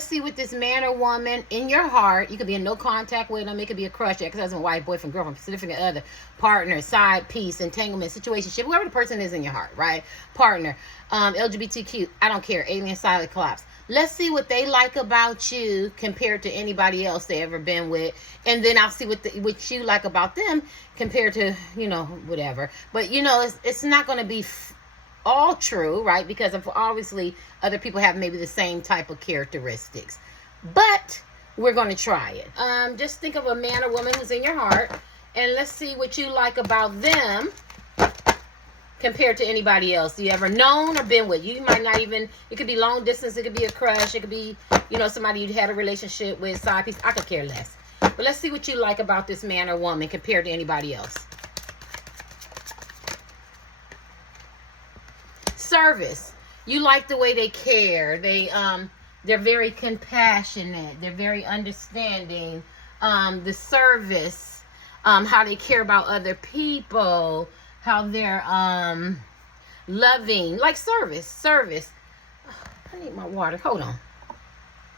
See with this man or woman in your heart. You could be in no contact with them. It could be a crush, ex-husband, wife, boyfriend, girlfriend, significant other, partner, side piece, entanglement, situationship, whoever the person is in your heart, right? Partner, LGBTQ, I don't care, alien, silent collapse. Let's see what they like about you compared to anybody else they ever been with, and then I'll see what you like about them compared to, whatever. But it's not going to be all true, right? Because of obviously other people have maybe the same type of characteristics, but we're going to try it. Just think of a man or woman who's in your heart, and let's see what you like about them compared to anybody else you ever known or been with. You might not even, it could be long distance, it could be a crush, it could be, somebody you'd had a relationship with, side piece. I could care less. But let's see what you like about this man or woman compared to anybody else. Service. You like the way they care. They're very compassionate. They're very understanding. The service, how they care about other people, how they're loving, like service. I need my water. Hold on.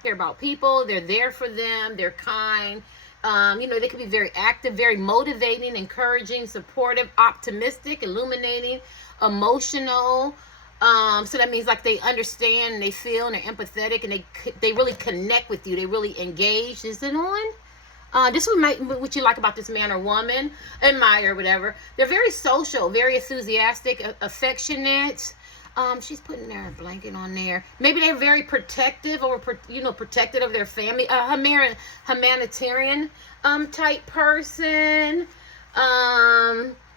Care about people. They're there for them. They're kind. They could be very active, very motivating, encouraging, supportive, optimistic, illuminating, emotional. So that means like they understand and they feel and they're empathetic and they really connect with you. They really engage. Is it on? This is what you like about this man or woman, admire, whatever. They're very social, very enthusiastic, affectionate. She's putting their blanket on there. Maybe they're very protective or protective of their family. Humanitarian type person.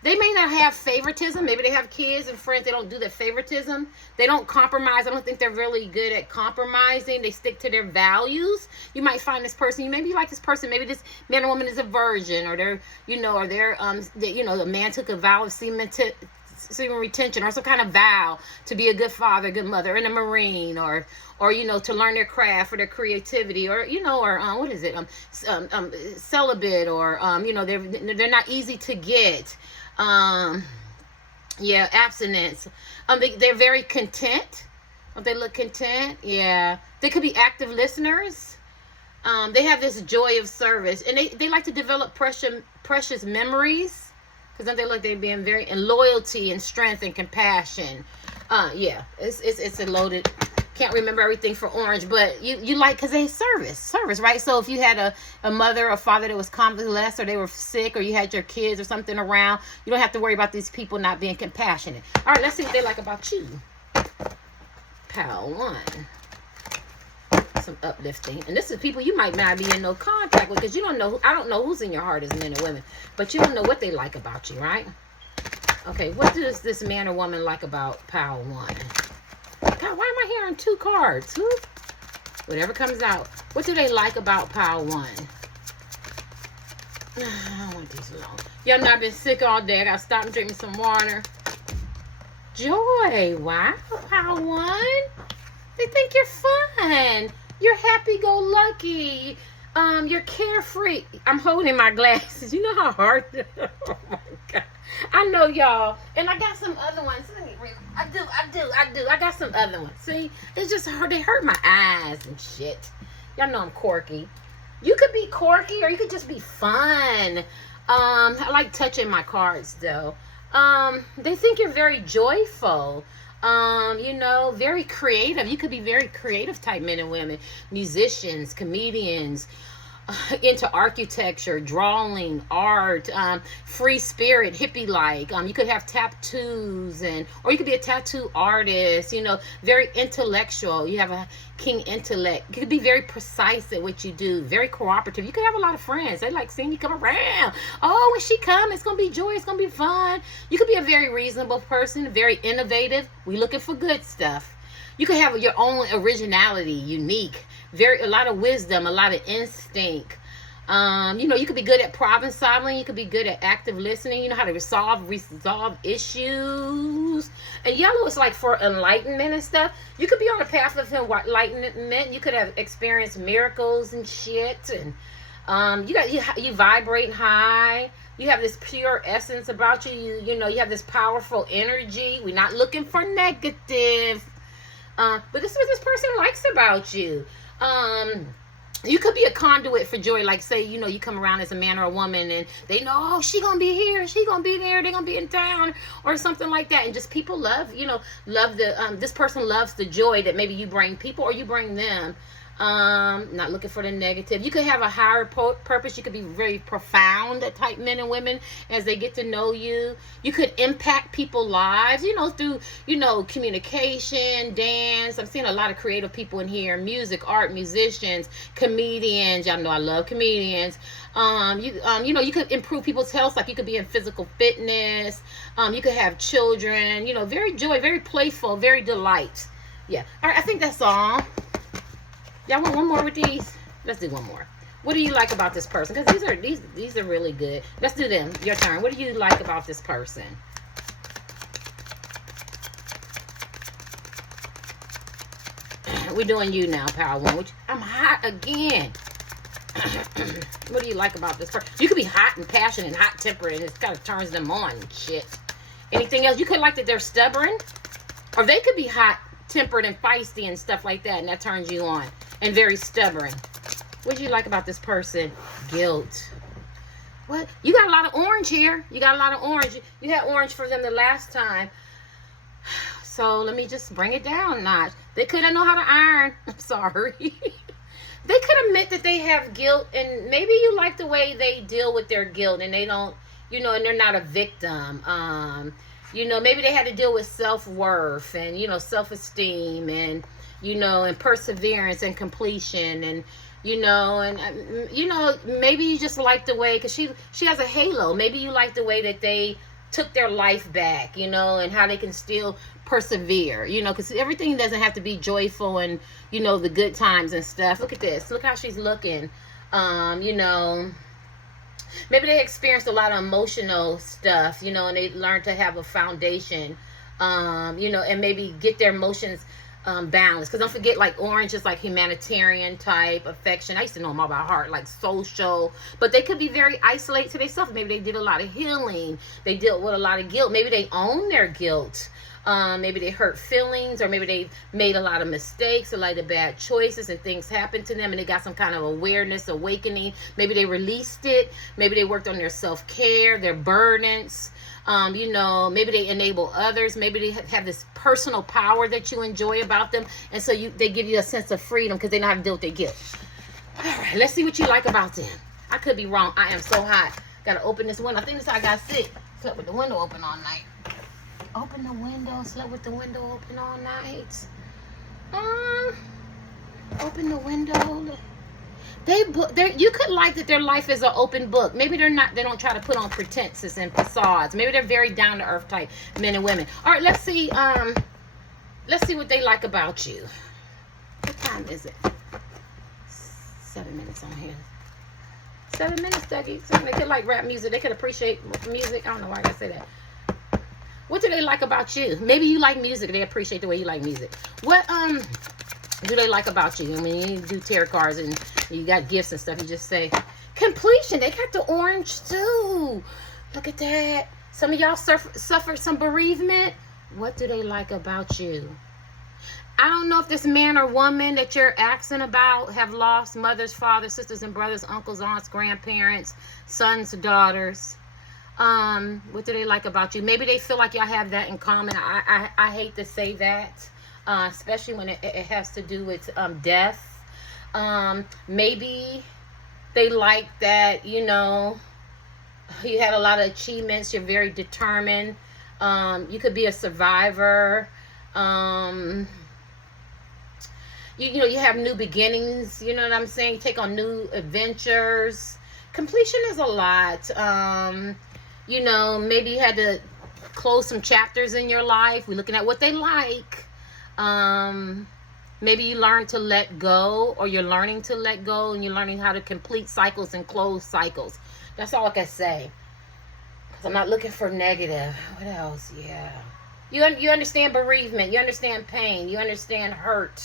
They may not have favoritism. Maybe they have kids and friends. They don't do that favoritism. They don't compromise. I don't think they're really good at compromising. They stick to their values. You might find this person, you maybe like this person. Maybe this man or woman is a virgin, or the man took a vow of semen retention, or some kind of vow to be a good father, good mother, and a Marine, or to learn their craft or their creativity, or what is it? Celibate, or they're not easy to get. Abstinence. They're very content. Don't they look content? Yeah. They could be active listeners. They have this joy of service, and they like to develop precious memories, because don't they look, they're being very, and loyalty and strength and compassion. It's a loaded. Can't remember everything for orange, but you like, because they service, right? So if you had a mother or father that was convalescent, or they were sick, or you had your kids or something around, you don't have to worry about these people not being compassionate. All right, let's see what they like about you. Pile 1. Some uplifting. And this is people you might not be in no contact with, because you don't know, I don't know who's in your heart as men or women, but you don't know what they like about you, right? Okay, what does this man or woman like about pile 1? God, why am I hearing 2 cards? Whatever comes out. What do they like about pile 1? I don't want these long. Yeah, I've not been sick all day. I got to stop and drink me some water. Joy. Wow, pile 1. They think you're fun. You're happy-go-lucky. You're carefree. I'm holding my glasses. You know how hard. Oh my God. I know, y'all. And I got some other ones. Let me read. I do. I got some other ones. See, it's just hard. They hurt my eyes and shit. Y'all know I'm quirky. You could be quirky, or you could just be fun. I like touching my cards, though. They think you're very joyful. Very creative. You could be very creative type men and women. Musicians, comedians, into architecture, drawing, art, free spirit, hippie-like. You could have tattoos, or you could be a tattoo artist, very intellectual. You have a king intellect. You could be very precise at what you do, very cooperative. You could have a lot of friends. They like seeing you come around. Oh, when she comes, it's going to be joy. It's going to be fun. You could be a very reasonable person, very innovative. We looking for good stuff. You could have your own originality, unique, a lot of wisdom, a lot of instinct. You could be good at problem solving. You could be good at active listening. You know how to resolve issues. And yellow is like for enlightenment and stuff. You could be on the path of enlightenment. You could have experienced miracles and shit. And you vibrate high. You have this pure essence about you. You have this powerful energy. We're not looking for negative. But this is what this person likes about you. You could be a conduit for joy. Like, say, you come around as a man or a woman, and they know, oh, she gonna be here, she gonna be there, they gonna be in town, or something like that. And just people love the this person loves the joy that maybe you bring people, or you bring them. Not looking for the negative. You could have a higher purpose. You could be very profound type men and women as they get to know you. You could impact people's lives, through, communication, dance. I'm seeing a lot of creative people in here: music, art, musicians, comedians. Y'all know I love comedians. You could improve people's health. Like, you could be in physical fitness. You could have children. Very joy, very playful, very delight. Yeah. All right. I think that's all. Y'all want one more with these? Let's do one more. What do you like about this person? Because these are really good. Let's do them. Your turn. What do you like about this person? We're doing you now, Power One. I'm hot again. What do you like about this person? You could be hot and passionate and hot tempered, and it kind of turns them on and shit. Anything else? You could like that they're stubborn, or they could be hot tempered and feisty and stuff like that, and that turns you on. And very stubborn. What do you like about this person? Guilt. What? You got a lot of orange here. You got a lot of orange. You had orange for them the last time. So let me just bring it down a notch. They couldn't know how to iron. I'm sorry. They could admit that they have guilt, and maybe you like the way they deal with their guilt, and they don't, and they're not a victim. Maybe they had to deal with self-worth and, self-esteem and, and perseverance and completion and, maybe you just like the way, because she has a halo. Maybe you like the way that they took their life back, and how they can still persevere, because everything doesn't have to be joyful and, the good times and stuff. Look at this. Look how she's looking. Maybe they experienced a lot of emotional stuff, and they learned to have a foundation, and maybe get their emotions balanced. Because don't forget, like, orange is like humanitarian type affection. I used to know them all by heart, like social. But they could be very isolated to themselves. Maybe they did a lot of healing. They dealt with a lot of guilt. Maybe they own their guilt. Maybe they hurt feelings, or maybe they made a lot of mistakes, a lot of bad choices, and things happened to them, and they got some kind of awareness, awakening. Maybe they released it. Maybe they worked on their self-care, their burdens. Maybe they enable others. Maybe they have this personal power that you enjoy about them, and so they give you a sense of freedom because they know how to deal with their guilt. All right, let's see what you like about them. I could be wrong. I am so hot. Gotta open this window. I think that's how I got sick. Slept with the window open all night. Open the window. Slept with the window open all night. Open the window. You could like that their life is an open book. Maybe they don't try to put on pretenses and facades. Maybe they're very down to earth type men and women. All right, let's see what they like about you. What time is it? 7 minutes on here. 7 minutes, Dougie. So they could like rap music. They could appreciate music. I don't know why I gotta say that. What do they like about you? Maybe you like music. They appreciate the way you like music. What do they like about you? I mean, you do tarot cards and you got gifts and stuff. You just say completion. They got the orange too. Look at that. Some of y'all suffered some bereavement. What do they like about you? I don't know if this man or woman that you're asking about have lost mothers, fathers, sisters and brothers, uncles, aunts, grandparents, sons, daughters. What do they like about you? Maybe they feel like y'all have that in common. I hate to say that, especially when it has to do with death. Maybe they like that, you had a lot of achievements. You're very determined. You could be a survivor. You have new beginnings. You know what I'm saying? You take on new adventures. Completion is a lot. Maybe you had to close some chapters in your life. We're looking at what they like. Maybe you learn to let go, or you're learning to let go, and you're learning how to complete cycles and close cycles. That's all I can say. Because I'm not looking for negative. What else? Yeah. You understand bereavement. You understand pain. You understand hurt.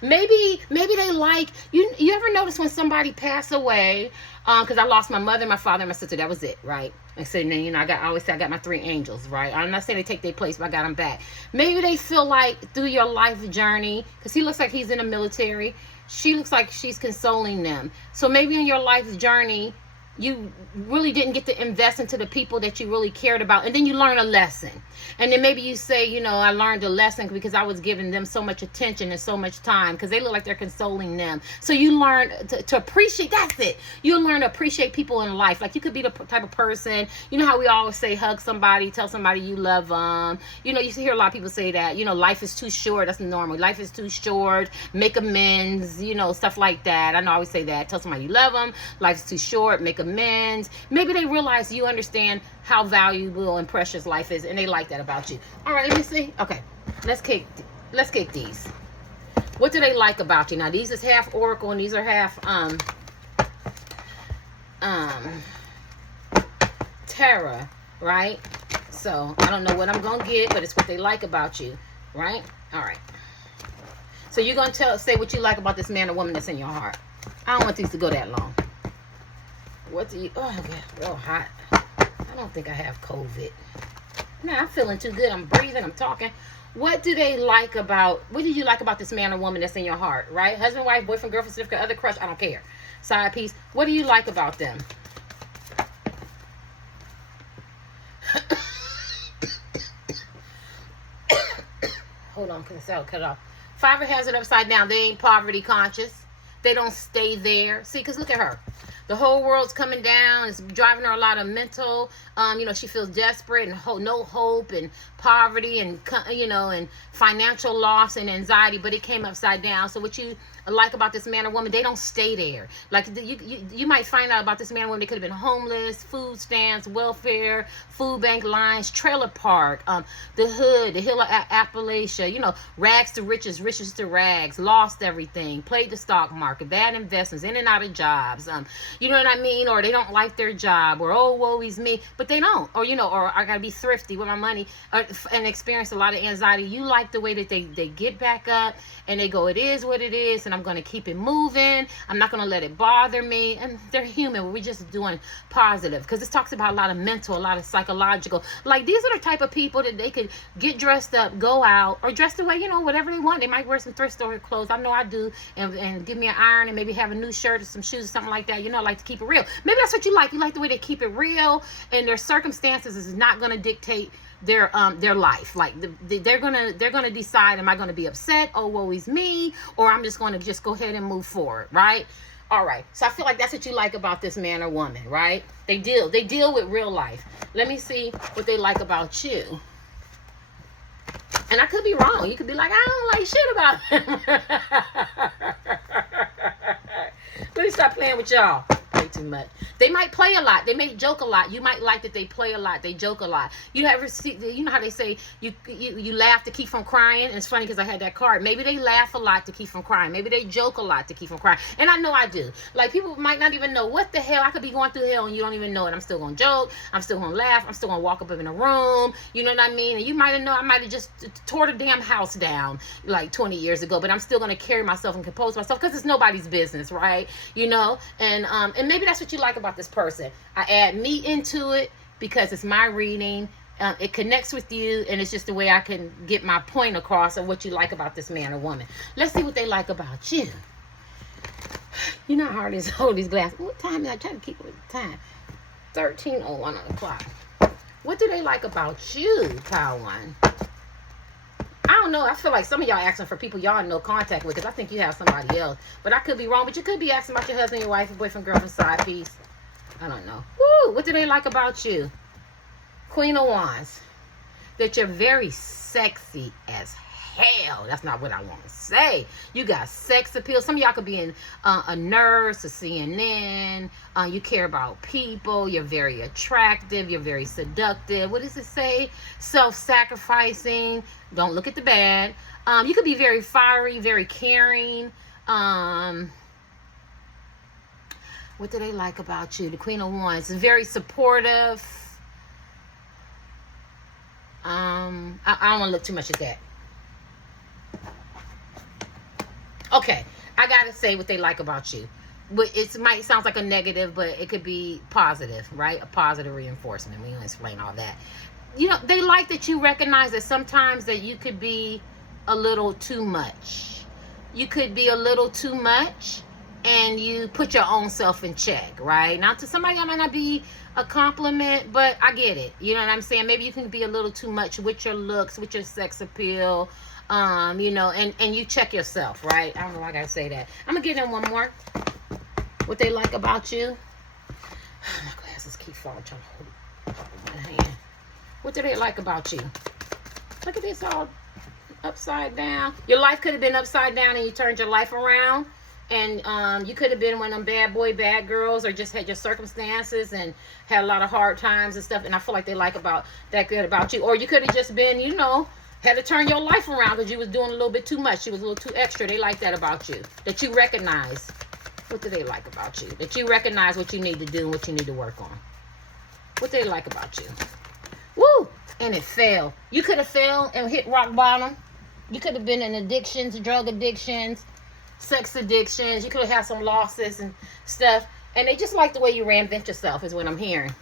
Maybe they like you. You ever notice when somebody passed away? Because I lost my mother, my father, and my sister. That was it, right? And so then, I always say I got my 3 angels, right? I'm not saying they take their place, but I got them back. Maybe they feel like through your life journey, because he looks like he's in the military. She looks like she's consoling them. So maybe in your life's journey, you really didn't get to invest into the people that you really cared about, and then you learn a lesson. And then maybe you say, you know, I learned a lesson because I was giving them so much attention and so much time, because they look like they're consoling them. So you learn to appreciate. That's it. You learn to appreciate people in life. Like, you could be the type of person, you know how we always say hug somebody, tell somebody you love them. You know, you hear a lot of people say that, you know, life is too short. That's normal. Life is too short. Make amends, you know, stuff like that. I know I always say that. Tell somebody you love them. Life is too short. Make amends. Maybe they realize you understand how valuable and precious life is, and they like that about you. All right, let me see. Okay, let's kick these. What do they like about you? Now, these is half oracle and these are half tarot, right? So I don't know what I'm gonna get, but it's what they like about you, right? All right. So you're gonna say what you like about this man or woman that's in your heart. I don't want these to go that long. What do you? Oh, yeah, real hot. I don't think I have COVID. Nah, I'm feeling too good. I'm breathing. I'm talking. What do they like about? What do you like about this man or woman that's in your heart? Right? Husband, wife, boyfriend, girlfriend, significant other, crush. I don't care. Side piece. What do you like about them? Hold on, because I'll cut it off. Fiver has it upside down. They ain't poverty conscious. They don't stay there. See, because look at her. The whole world's coming down. It's driving her a lot of mental, you know, she feels desperate and no hope and poverty and, you know, and financial loss and anxiety, but it came upside down. So what you like about this man or woman, they don't stay there. Like, you might find out about this man or woman, they could have been homeless, food stamps, welfare, food bank lines, trailer park, the hood, the hill of Appalachia, you know, rags to riches, riches to rags, lost everything, played the stock market, bad investments, in and out of jobs, you know what I mean? Or they don't like their job, or, oh, woe is me, but they don't. Or, you know, or I gotta be thrifty with my money, and experience a lot of anxiety. You like the way that they get back up and they go, it is what it is, and I'm gonna keep it moving. I'm not gonna let it bother me. And they're human. We're just doing positive, because this talks about a lot of mental, a lot of psychological. Like, these are the type of people that they could get dressed up, go out, or dress the way, you know, whatever they want. They might wear some thrift store clothes. I know I do, and give me an iron and maybe have a new shirt or some shoes or something like that. You know, I like to keep it real. Maybe that's what you like. You like the way they keep it real, and their circumstances is not going to dictate their life. Like, they're gonna decide, am I going to be upset? Oh, woe is me, or I'm just going to just go ahead and move forward, right? All right. So I feel like that's what you like about this man or woman, right? They deal with real life. Let me see what they like about you. And I could be wrong. You could be like, I don't like shit about him. Let me stop playing with y'all. Play too much. They might play a lot. They may joke a lot. You might like that they play a lot. They joke a lot. You ever see? You know how they say you laugh to keep from crying? And it's funny because I had that card. Maybe they laugh a lot to keep from crying. Maybe they joke a lot to keep from crying. And I know I do. Like, people might not even know what the hell. I could be going through hell and you don't even know it. I'm still gonna joke. I'm still gonna laugh. I'm still gonna walk up in a room. You know what I mean? And you might have known I might have just tore the damn house down like 20 years ago. But I'm still gonna carry myself and compose myself, because it's nobody's business, right? You know. And maybe that's what you like about this person. I add me into it because it's my reading. It connects with you, and it's just the way I can get my point across of what you like about this man or woman. Let's see what they like about you. You know how hard it is to hold these glasses. What time is I trying to keep with the time? 13:01 on the clock. What do they like about you, Pile One? I don't know. I feel like some of y'all asking for people y'all in no contact with, because I think you have somebody else. But I could be wrong. But you could be asking about your husband, your wife, your boyfriend, girlfriend, side piece. I don't know. Woo! What do they like about you? Queen of Wands. That you're very sexy as hell. That's not what I want to say. You got sex appeal. Some of y'all could be in a nurse, a CNN. You care about people. You're very attractive. You're very seductive. What does it say? Self-sacrificing. Don't look at the bad. You could be very fiery, very caring. What do they like about you? The Queen of Wands is very supportive. I don't want to look too much at that. Okay, I gotta say what they like about you. But it might sound like a negative, but it could be positive, right? A positive reinforcement. We don't explain all that. You know, they like that you recognize that sometimes that you could be a little too much. you could be a little too much, and you put your own self in check, right? Now, to somebody that might not be a compliment, but I get it. You know what I'm saying? Maybe you can be a little too much with your looks, with your sex appeal, you know, and you check yourself, right? I don't know why I gotta say that. I'm gonna give them one more. What they like about you. My glasses keep falling, trying to hold it in my hand. What do they like about you? Look at this, all upside down. Your life could have been upside down and you turned your life around. And you could have been one of them bad boy, bad girls, or just had your circumstances and had a lot of hard times and stuff. And I feel like they like that good about you. Or you could have just been, you know, had to turn your life around because you was doing a little bit too much. You was a little too extra. They like that about you. That you recognize. What do they like about you? That you recognize what you need to do and what you need to work on. What do they like about you? Woo! And it failed. You could have failed and hit rock bottom. You could have been in addictions, drug addictions, sex addictions. You could have had some losses and stuff. And they just like the way you reinvent yourself is what I'm hearing.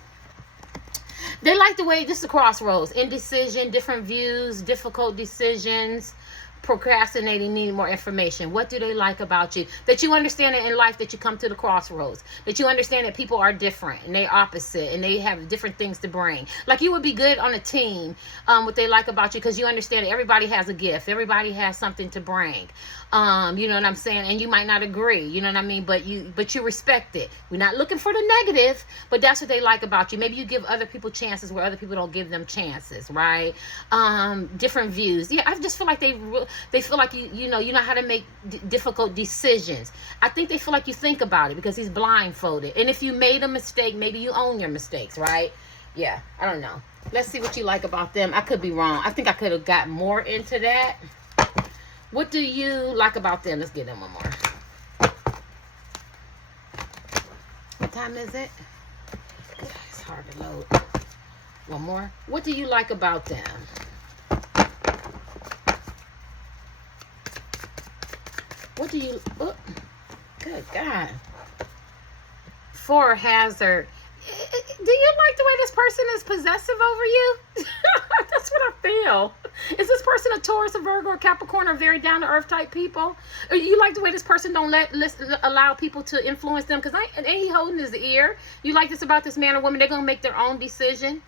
They like the way, this is a crossroads. Indecision, different views, difficult decisions, procrastinating, needing more information. What do they like about you? That you understand it in life, that you come to the crossroads. That you understand that people are different and they're opposite and they have different things to bring. Like you would be good on a team, what they like about you, because you understand that everybody has a gift. Everybody has something to bring. You know what I'm saying? And you might not agree, you know what I mean? But you respect it. We're not looking for the negative, but that's what they like about you. Maybe you give other people chances where other people don't give them chances, right? Different views. Yeah, I just feel like they feel like you know how to make difficult decisions. I think they feel like you think about it because he's blindfolded. And if you made a mistake, maybe you own your mistakes, right? Yeah, I don't know. Let's see what you like about them. I could be wrong. I think I could have got more into that. What do you like about them? Let's get them one more. What time is it? God, it's hard to load. One more. What do you like about them? What do you... Oh, good God. For hazard. Do you like the way this person is possessive over you? That's what I feel. Is this person a Taurus, a Virgo, or Capricorn, or very down-to-earth type people? Or you like the way this person don't allow people to influence them? Because ain't he holding his ear? You like this about this man or woman? They're going to make their own decision?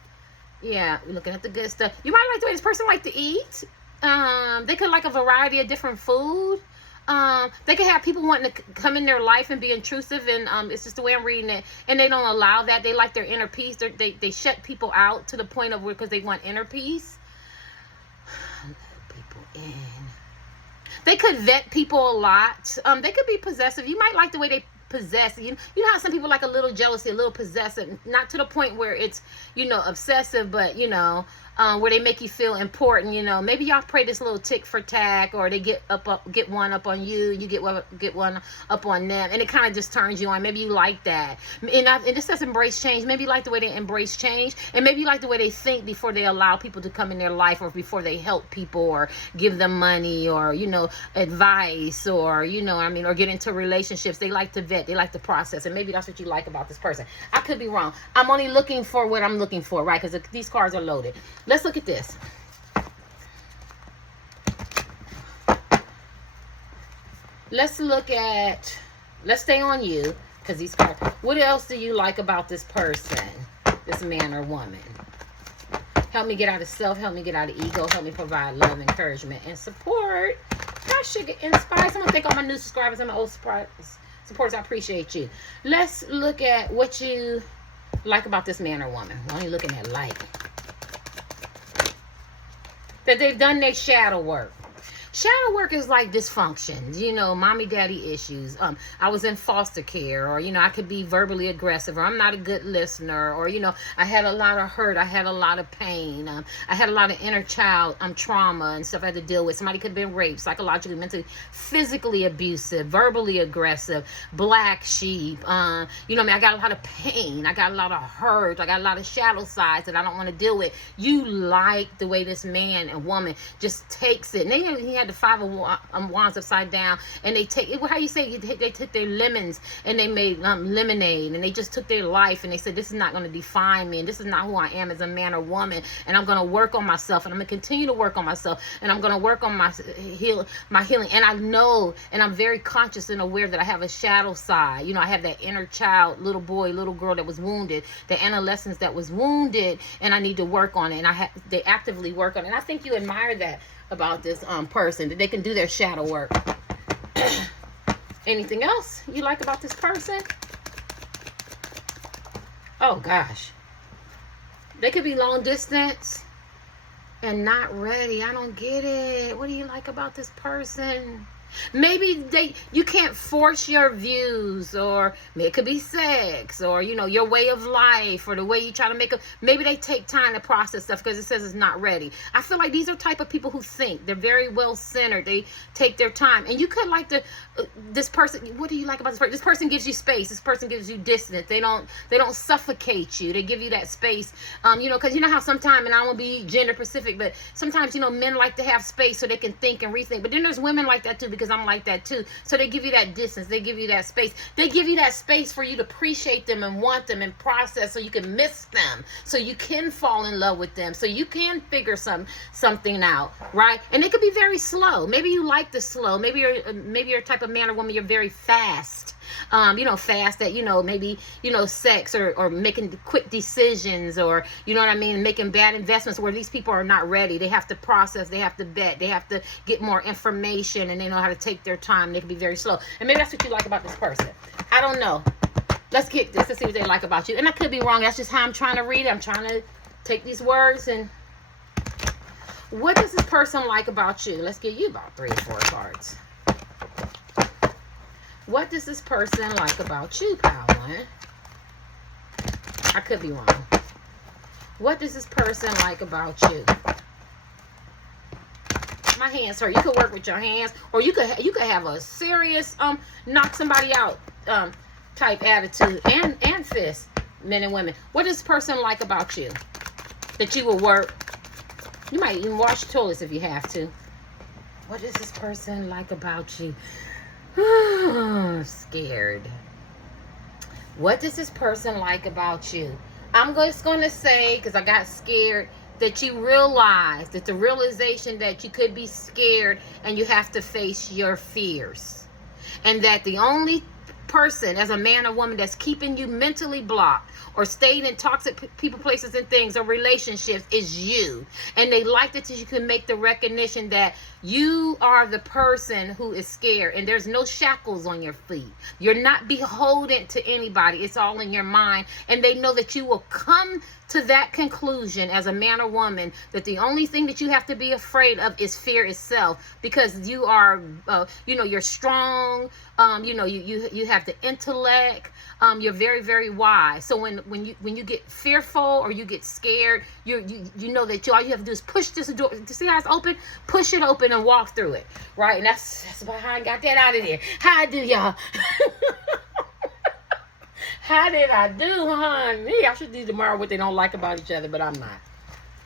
Yeah, we're looking at the good stuff. You might like the way this person like to eat. They could like a variety of different food. They could have people wanting to come in their life and be intrusive, and it's just the way I'm reading it, and they don't allow that. They like their inner peace. They shut people out to the point of where, because they want inner peace. Let people in. They could vet people a lot. They could be possessive. You might like the way they possess. You know how some people like a little jealousy, a little possessive, not to the point where it's, you know, obsessive, but, you know, where they make you feel important. You know, maybe y'all play this little tick for tack, or they get one up on you, you get one up on them, and it kind of just turns you on. Maybe you like that. And this says embrace change. Maybe you like the way they embrace change, and maybe you like the way they think before they allow people to come in their life, or before they help people, or give them money, or, you know, advice, or, you know, I mean, or get into relationships. They like to vet. They like the process, and maybe that's what you like about this person. I could be wrong. I'm only looking for what I'm looking for, right? Because these cards are loaded. Let's look at this. Let's stay on you, because these cards. What else do you like about this person, this man or woman? Help me get out of self. Help me get out of ego. Help me provide love, encouragement, and support. I should get inspired. Someone thank all my new subscribers and my old supporters. I appreciate you. Let's look at what you like about this man or woman. We're only looking at like. That they've done their shadow work. Shadow work is like dysfunctions, you know, mommy daddy issues. I was in foster care, or, you know, I could be verbally aggressive, or I'm not a good listener, or, you know, I had a lot of hurt, I had a lot of pain, I had a lot of inner child trauma and stuff I had to deal with. Somebody could have been raped, psychologically, mentally, physically abusive, verbally aggressive, black sheep. You know what I mean? I got a lot of pain, I got a lot of hurt, I got a lot of shadow sides that I don't want to deal with. You like the way this man and woman just takes it. And he had had the five of wands upside down, and they take, how you say, they took their lemons and they made lemonade, and they just took their life and they said, this is not going to define me, and this is not who I am as a man or woman, and I'm going to work on myself, and I'm going to continue to work on myself, and I'm going to work on my healing. And I know, and I'm very conscious and aware that I have a shadow side. You know, I have that inner child, little boy, little girl that was wounded, the adolescence that was wounded, and I need to work on it, and they actively work on it. And I think you admire that about this person, that they can do their shadow work. Anything else you like about this person? Oh gosh, they could be long distance and not ready. I don't get it. What do you like about this person? Maybe you can't force your views, or it could be sex, or you know, your way of life, or the way you try to make it. Maybe they take time to process stuff because it says it's not ready. I feel like these are type of people who think. They're very well centered. They take their time, and you could like this person. What do you like about this person? This person gives you space. This person gives you distance. They don't suffocate you. They give you that space. You know, because you know how sometimes, and I won't be gender specific, but sometimes, you know, men like to have space so they can think and rethink. But then there's women like that too, because I'm like that too. So they give you that distance. They give you that space. They give you that space for you to appreciate them and want them and process, so you can miss them, so you can fall in love with them, so you can figure something out, right? And it could be very slow. Maybe you like the slow. Maybe you're a type of man or woman, you're very fast. You know, fast that, you know, maybe, you know, sex or making quick decisions, or, you know what I mean, making bad investments where these people are not ready. They have to process, they have to vet, they have to get more information, and they know how to take their time. They can be very slow. And maybe that's what you like about this person. I don't know. Let's get this to see what they like about you. And I could be wrong. That's just how I'm trying to read it. I'm trying to take these words and... What does this person like about you? Let's give you about 3 or 4 cards. What does this person like about you, pal one? I could be wrong. What does this person like about you? My hands hurt. You could work with your hands, or you could have a serious knock somebody out type attitude and fist, men and women. What does this person like about you that you will work? You might even wash toilets if you have to. What does this person like about you? Scared. What does this person like about you? I'm just going to say, because I got scared, that you realize that the realization that you could be scared and you have to face your fears. And that the only person as a man or woman that's keeping you mentally blocked or staying in toxic people, places, and things or relationships is you. And they like that you can make the recognition that you are the person who is scared, and there's no shackles on your feet. You're not beholden to anybody. It's all in your mind. And they know that you will come to that conclusion as a man or woman, that the only thing that you have to be afraid of is fear itself, because you are, you know, you're strong. You know, you have the intellect. You're very, very wise. So when you get fearful or you get scared, you know that all you have to do is push this door. To see how it's open, push it open and walk through it, right? And that's about how I got that out of there. How I do, y'all? How did I do, honey? I should do tomorrow what they don't like about each other, but I'm not.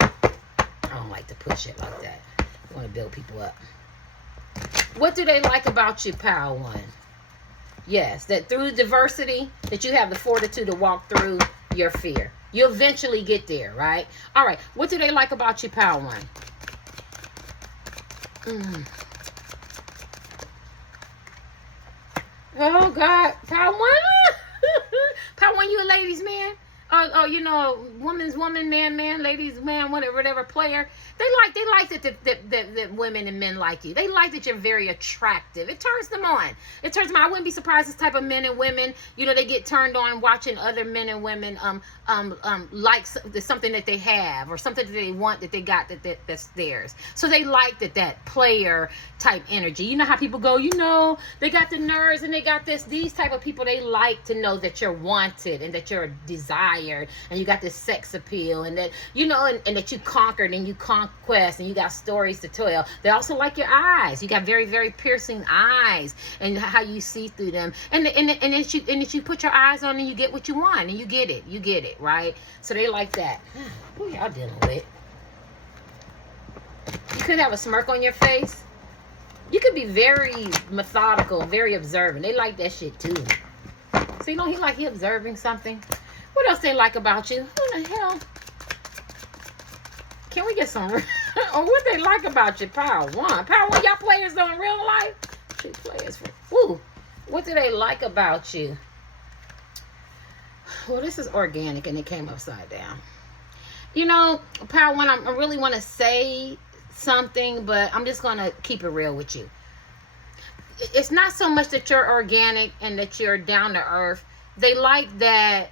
I don't like to push it like that. I want to build people up. What do they like about you, pal one? Yes, that through diversity, that you have the fortitude to walk through your fear. You'll eventually get there, right? All right. What do they like about you, pal one? Oh, God. Pal one? Pal one, you a ladies' man? Or you know, woman's woman, man, ladies, man, whatever player. They like that women and men like you. They like that you're very attractive. It turns them on. It turns them on. I wouldn't be surprised this type of men and women, you know, they get turned on watching other men and women like something that they have, or something that they want that they got that's theirs. So they like that player type energy. You know how people go, you know, they got the nerves and they got this. These type of people, they like to know that you're wanted and that you're desired and you got this sex appeal, and that, you know, and that you conquered and you conquest and you got stories to tell. They also like your eyes. You got very, very piercing eyes and how you see through them. And if you put your eyes on and you get what you want, and you get it, right? So they like that. Who y'all dealing with? You could have a smirk on your face. You could be very methodical, very observant. They like that shit too. So you know he observing something. What else they like about you? Who the hell? Can we get some or what they like about you? Power one. Power one, y'all players on real life? Two players for woo. What do they like about you? Well, this is organic and it came upside down. You know, Power one, I really want to say something, but I'm just gonna keep it real with you. It's not so much that you're organic and that you're down to earth. They like that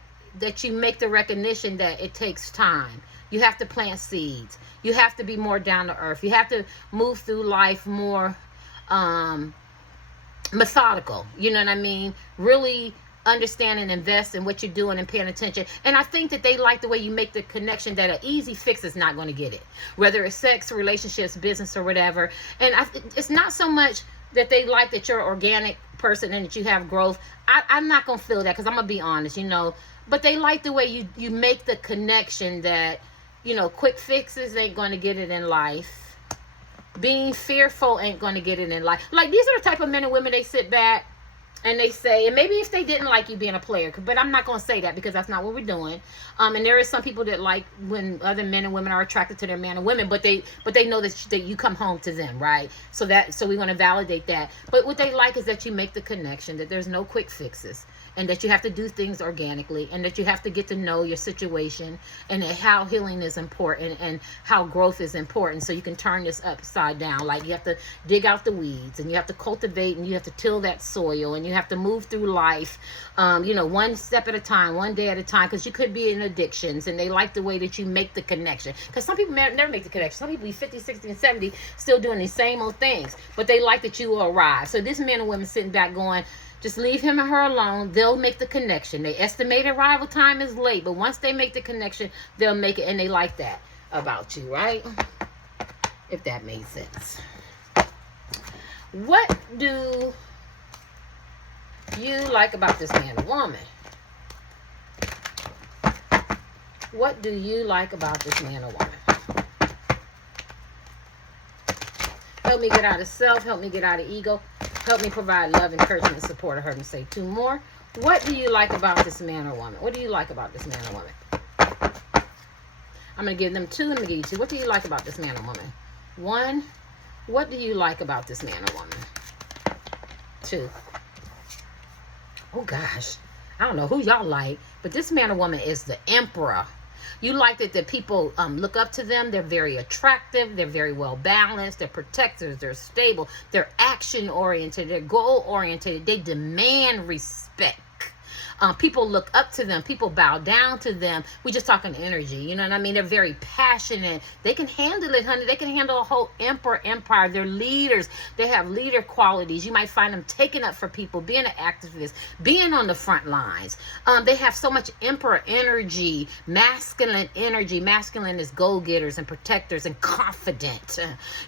you make the recognition that it takes time. You have to plant seeds. You have to be more down to earth. You have to move through life more methodical. You know what I mean? Really understand and invest in what you're doing and paying attention. And I think that they like the way you make the connection that an easy fix is not going to get it. Whether it's sex, relationships, business, or whatever. And it's not so much that they like that you're an organic person and that you have growth. I'm not going to feel that because I'm going to be honest, you know. But they like the way you make the connection that, you know, quick fixes ain't going to get it in life. Being fearful ain't going to get it in life. Like, these are the type of men and women, they sit back and they say, and maybe if they didn't like you being a player, but I'm not going to say that because that's not what we're doing. And there is some people that like when other men and women are attracted to their man and women, but they know that you come home to them, right? So we're going to validate that. But what they like is that you make the connection, that there's no quick fixes, and that you have to do things organically, and that you have to get to know your situation, and how healing is important and how growth is important, so you can turn this upside down. Like, you have to dig out the weeds, and you have to cultivate, and you have to till that soil, and you have to move through life, you know, one step at a time, one day at a time, because you could be in addictions, and they like the way that you make the connection. Because some people never make the connection. Some people be 50, 60, and 70 still doing these same old things, but they like that you will arrive. So this men and women sitting back going, just leave him and her alone. They'll make the connection. They estimate arrival time is late, but once they make the connection, they'll make it, and they like that about you, right? If that made sense. What do you like about this man or woman? What do you like about this man or woman? Help me get out of self. Help me get out of ego. Help me provide love, encouragement, and support. I heard him say 2 more. What do you like about this man or woman? What do you like about this man or woman? I'm going to give them 2. I'm going to give you 2. What do you like about this man or woman? 1. What do you like about this man or woman? 2. Oh, gosh. I don't know who y'all like, but this man or woman is the emperor. You like that the people look up to them. They're very attractive. They're very well balanced. They're protectors. They're stable. They're action oriented. They're goal oriented. They demand respect. People look up to them. People bow down to them. We just talking energy. You know what I mean? They're very passionate. They can handle it, honey. They can handle a whole empire. They're leaders. They have leader qualities. You might find them taking up for people, being an activist, being on the front lines. They have so much emperor energy, masculine energy. Masculine is go-getters and protectors and confident.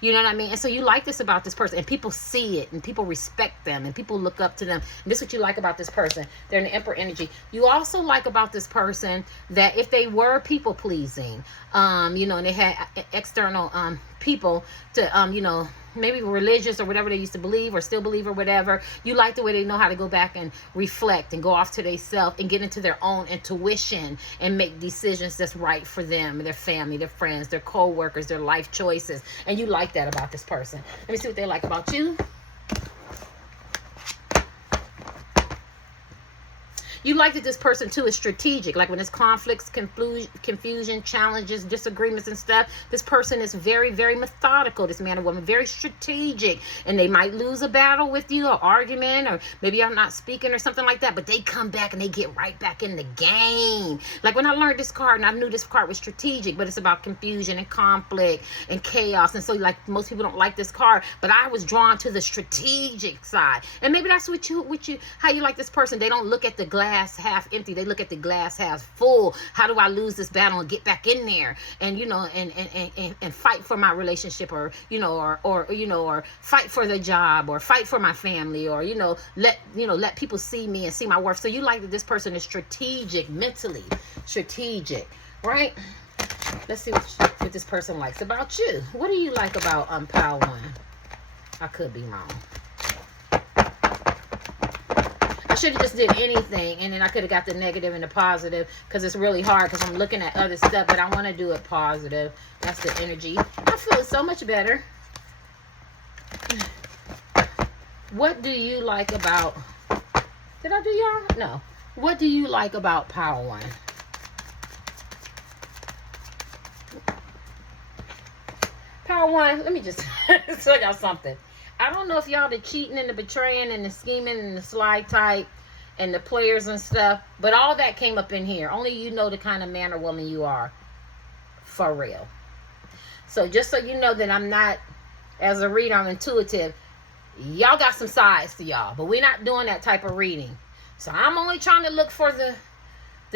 You know what I mean? And so you like this about this person, and people see it, and people respect them, and people look up to them. And this is what you like about this person. They're an emperor energy. You also like about this person that if they were people pleasing, you know, and they had external people to, you know, maybe religious or whatever they used to believe or still believe or whatever, you like the way they know how to go back and reflect and go off to themselves and get into their own intuition and make decisions that's right for them, their family, their friends, their co-workers, their life choices. And you like that about this person. Let me see what they like about you. You like that this person, too, is strategic. Like when there's conflicts, confusion, challenges, disagreements and stuff, this person is very, very methodical, this man or woman, very strategic. And they might lose a battle with you, or argument, or maybe you're not speaking or something like that, but they come back and they get right back in the game. Like when I learned this card, and I knew this card was strategic, but it's about confusion and conflict and chaos. And so, like, most people don't like this card, but I was drawn to the strategic side. And maybe that's how you like this person. They don't look at the glass half empty. They look at the glass half full. How do I lose this battle and get back in there and, you know, and fight for my relationship, or, you know, or fight for the job, or fight for my family, or, let people see me and see my worth. So you like that this person is strategic, mentally strategic, right? Let's see what this person likes about you. What do you like about Power One? I could be wrong. I should have just did anything, and then I could have got the negative and the positive, because it's really hard because I'm looking at other stuff, but I want to do it positive. That's the energy. I'm feeling so much better. What do you like about... Did I do y'all? No. What do you like about Power One? Power One, let me just tell y'all something. I don't know if y'all the cheating and the betraying and the scheming and the slide type and the players and stuff, but all that came up in here. Only you know the kind of man or woman you are. For real. So just so you know that I'm not, as a reader, I'm intuitive. Y'all got some sides to y'all, but we're not doing that type of reading. So I'm only trying to look for the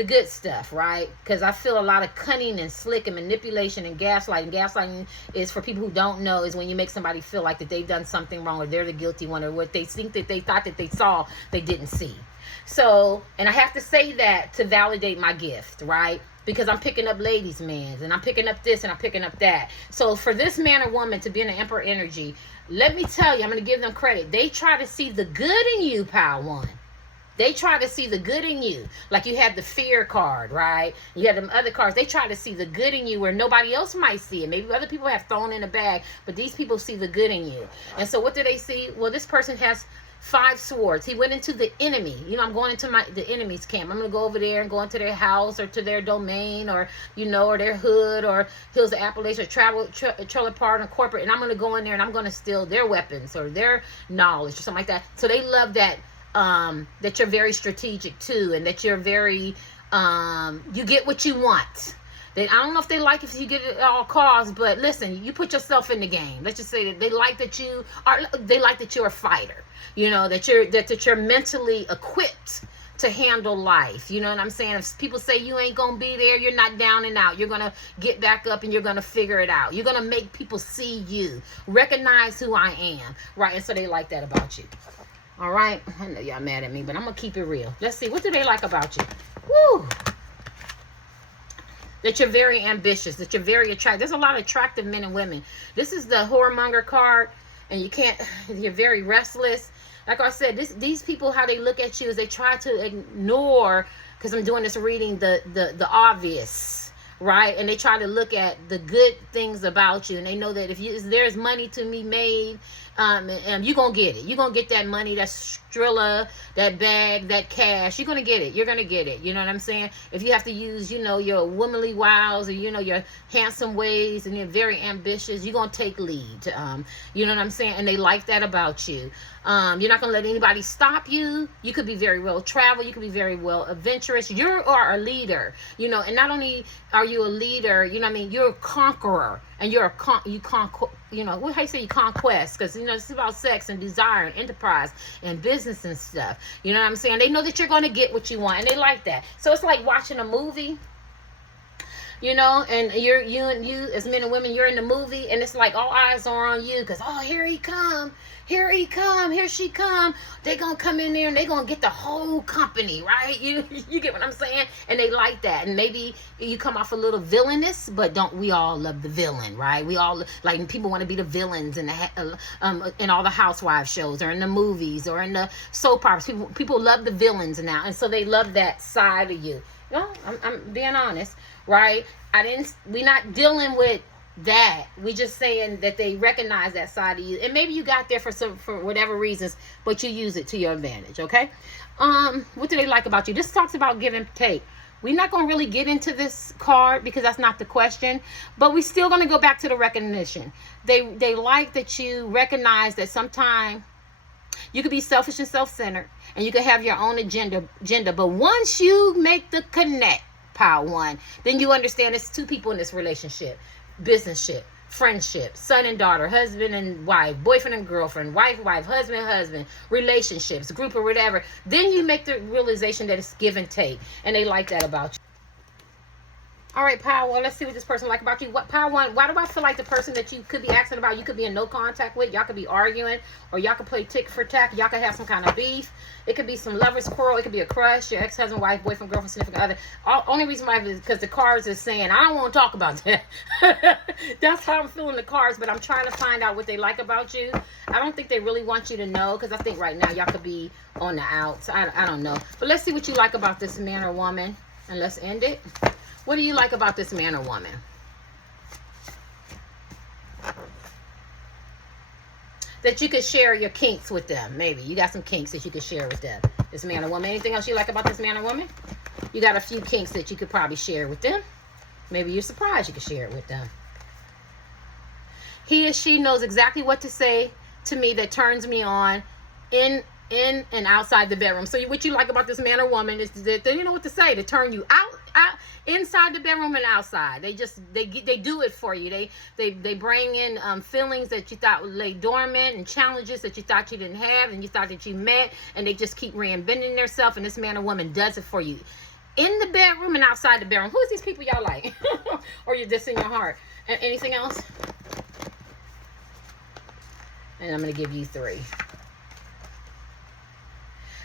good stuff, right? Because I feel a lot of cunning and slick and manipulation and gaslighting. Gaslighting is, for people who don't know, is when you make somebody feel like that they've done something wrong, or they're the guilty one, or what they think that they thought that they saw, they didn't see. So, and I have to say that to validate my gift, right? Because I'm picking up ladies' man, and I'm picking up this, and I'm picking up that. So for this man or woman to be in the Emperor energy, let me tell you, I'm going to give them credit. They try to see the good in you, Power One. They try to see the good in you. Like you had the fear card, right? You had them other cards. They try to see the good in you where nobody else might see it. Maybe other people have thrown in a bag, but these people see the good in you. And so what do they see? Well, this person has 5 swords. He went into the enemy. You know, I'm going into the enemy's camp. I'm going to go over there and go into their house or to their domain, or, you know, or their hood, or Hills of Appalachia, trailer park and corporate. And I'm going to go in there and I'm going to steal their weapons or their knowledge or something like that. So they love that. That you're very strategic too, and that you're very, you get what you want. I don't know if they like if you get it at all costs, but listen, you put yourself in the game. Let's just say that they like that you're a fighter. You know, that you're mentally equipped to handle life. You know what I'm saying? If people say you ain't gonna be there, you're not down and out. You're gonna get back up and you're gonna figure it out. You're gonna make people see you, recognize who I am, right? And so they like that about you. All right, I know y'all mad at me, but I'm gonna keep it real. Let's see, what do they like about you? Woo! That you're very ambitious, that you're very attractive. There's a lot of attractive men and women. This is the whoremonger card, and you're very restless. Like I said, these people, how they look at you is they try to ignore, because I'm doing this reading, the obvious, right? And they try to look at the good things about you, and they know that if there's money to be made, and you're gonna get it. You're gonna get that money, that Strilla, that bag, that cash. You're gonna get it. You're gonna get it. You know what I'm saying? If you have to use, you know, your womanly wiles, or, you know, your handsome ways, and you're very ambitious, you're gonna take lead. You know what I'm saying? And they like that about you. You're not gonna let anybody stop you. You could be very well traveled. You could be very well adventurous. You are a leader, you know, and not only are you a leader, you know what I mean, you're a conqueror, and you're you know, how you say you conquest, because, you know, it's about sex and desire and enterprise and business and stuff. You know what I'm saying? They know that you're going to get what you want, and they like that. So it's like watching a movie, you know, and you as men and women, you're in the movie, and it's like all eyes are on you, because, oh, here he come, here she come. They gonna come in there and they gonna get the whole company, right? You get what I'm saying? And they like that. And maybe you come off a little villainous, but don't we all love the villain, right? We all, like, people want to be the villains in all the housewives shows, or in the movies, or in the soap operas. People love the villains now, and so they love that side of you. You know, I'm being honest, right? We're not dealing with that. We just saying that they recognize that side of you, and maybe you got there for whatever reasons, but you use it to your advantage. Okay. What do they like about you? This talks about give and take. We're not going to really get into this card because that's not the question, but we're still going to go back to the recognition. They like that you recognize that sometimes you could be selfish and self-centered, and you could have your own agenda, but once you make the connect, Power One, then you understand it's two people in this relationship, businessship, friendship, son and daughter, husband and wife, boyfriend and girlfriend, wife, husband, relationships, group or whatever. Then you make the realization that it's give and take, and they like that about All right, Power One, let's see what this person like about you. What Power One, why do I feel like the person that you could be asking about, you could be in no contact with, y'all could be arguing, or y'all could play tick for tack, y'all could have some kind of beef. It could be some lover's quarrel, it could be a crush, your ex-husband, wife, boyfriend, girlfriend, significant other. Only reason why is because the cards is saying, I don't want to talk about that. That's how I'm feeling the cards, but I'm trying to find out what they like about you. I don't think they really want you to know, because I think right now y'all could be on the outs. I don't know. But let's see what you like about this man or woman, and let's end it. What do you like about this man or woman? That you could share your kinks with them. Maybe you got some kinks that you could share with them. This man or woman. Anything else you like about this man or woman? You got a few kinks that you could probably share with them. Maybe you're surprised you could share it with them. He or she knows exactly what to say to me that turns me on in and outside the bedroom. So what you like about this man or woman is that they know what to say to turn you out inside the bedroom and outside. They do it for you. They bring in feelings that you thought lay dormant, and challenges that you thought you didn't have and you thought that you met, and they just keep reinventing themselves, and this man or woman does it for you in the bedroom and outside the bedroom. Who is these people y'all like? Or you're just in your heart? Anything else? And I'm going to give you 3.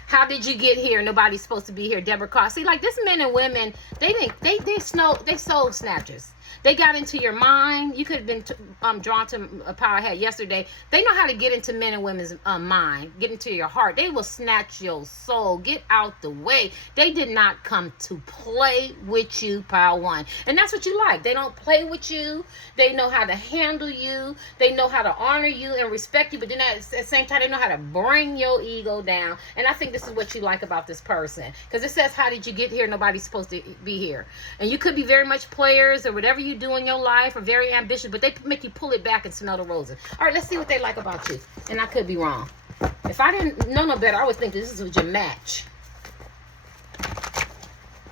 How did you get here? Nobody's supposed to be here. Deborah Carr. See, like this men and women, they soul snatchers. They got into your mind. You could have been drawn to a power I had yesterday. They know how to get into men and women's mind, get into your heart. They will snatch your soul. Get out the way. They did not come to play with you, Power One. And that's what you like. They don't play with you. They know how to handle you. They know how to honor you and respect you. But then at the same time, they know how to bring your ego down. And I think this is what you like about this person. Because it says, how did you get here? Nobody's supposed to be here. And you could be very much players or whatever you do in your life, are very ambitious, but they make you pull it back and smell the roses. All right, let's see what they like about you. And I could be wrong. If I didn't know no better, I would think this was your match.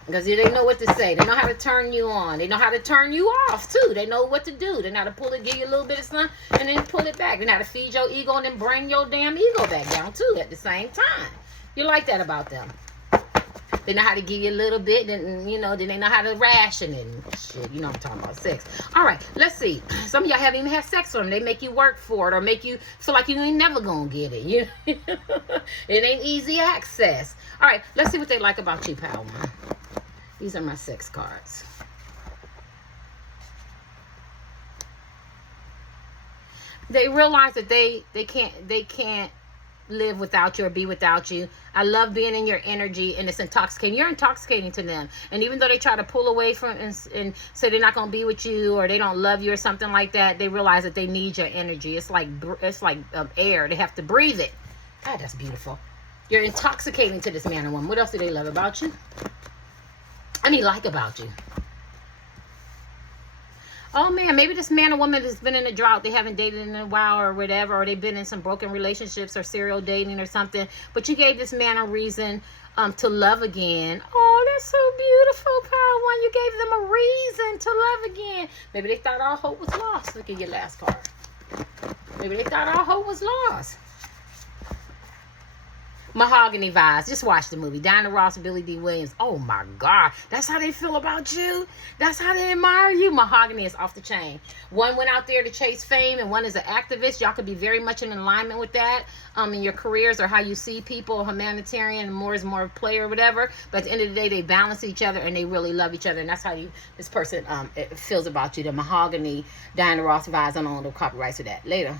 Because they know what to say. They know how to turn you on. They know how to turn you off, too. They know what to do. They know how to pull it, give you a little bit of something, and then pull it back. They know how to feed your ego and then bring your damn ego back down, too, at the same time. You like that about them. They know how to give you a little bit, and then they know how to ration it and shit. You know what I'm talking about, sex. All right, let's see. Some of y'all haven't even had sex with them. They make you work for it, or make you feel like you ain't never gonna get it. It ain't easy access. All right, let's see what they like about you, Power One. These are my sex cards. They realize that they can't live without you or be without you. I love being in your energy, and it's intoxicating. You're intoxicating to them, and even though they try to pull away from and say they're not going to be with you, or they don't love you or something like that, they realize that they need your energy. It's like air. They have to breathe it. God, that's beautiful. You're intoxicating to this man or woman. What else do they love about you? Like about you? Oh man, maybe this man or woman has been in a drought. They haven't dated in a while or whatever, or they've been in some broken relationships or serial dating or something. But you gave this man a reason to love again. Oh, that's so beautiful, Power One. You gave them a reason to love again. Maybe they thought all hope was lost. Look at your last card. Maybe they thought all hope was lost. Mahogany Vibes. Just watch the movie. Diana Ross and Billy D. Williams. Oh my God. That's how they feel about you. That's how they admire you. Mahogany is off the chain. One went out there to chase fame, and one is an activist. Y'all could be very much in alignment with that in your careers, or how you see people, humanitarian, and more is more player, or whatever. But at the end of the day, they balance each other and they really love each other. And that's how this person feels about you. The Mahogany Diana Ross Vibes. I don't own the copyrights to that. Later.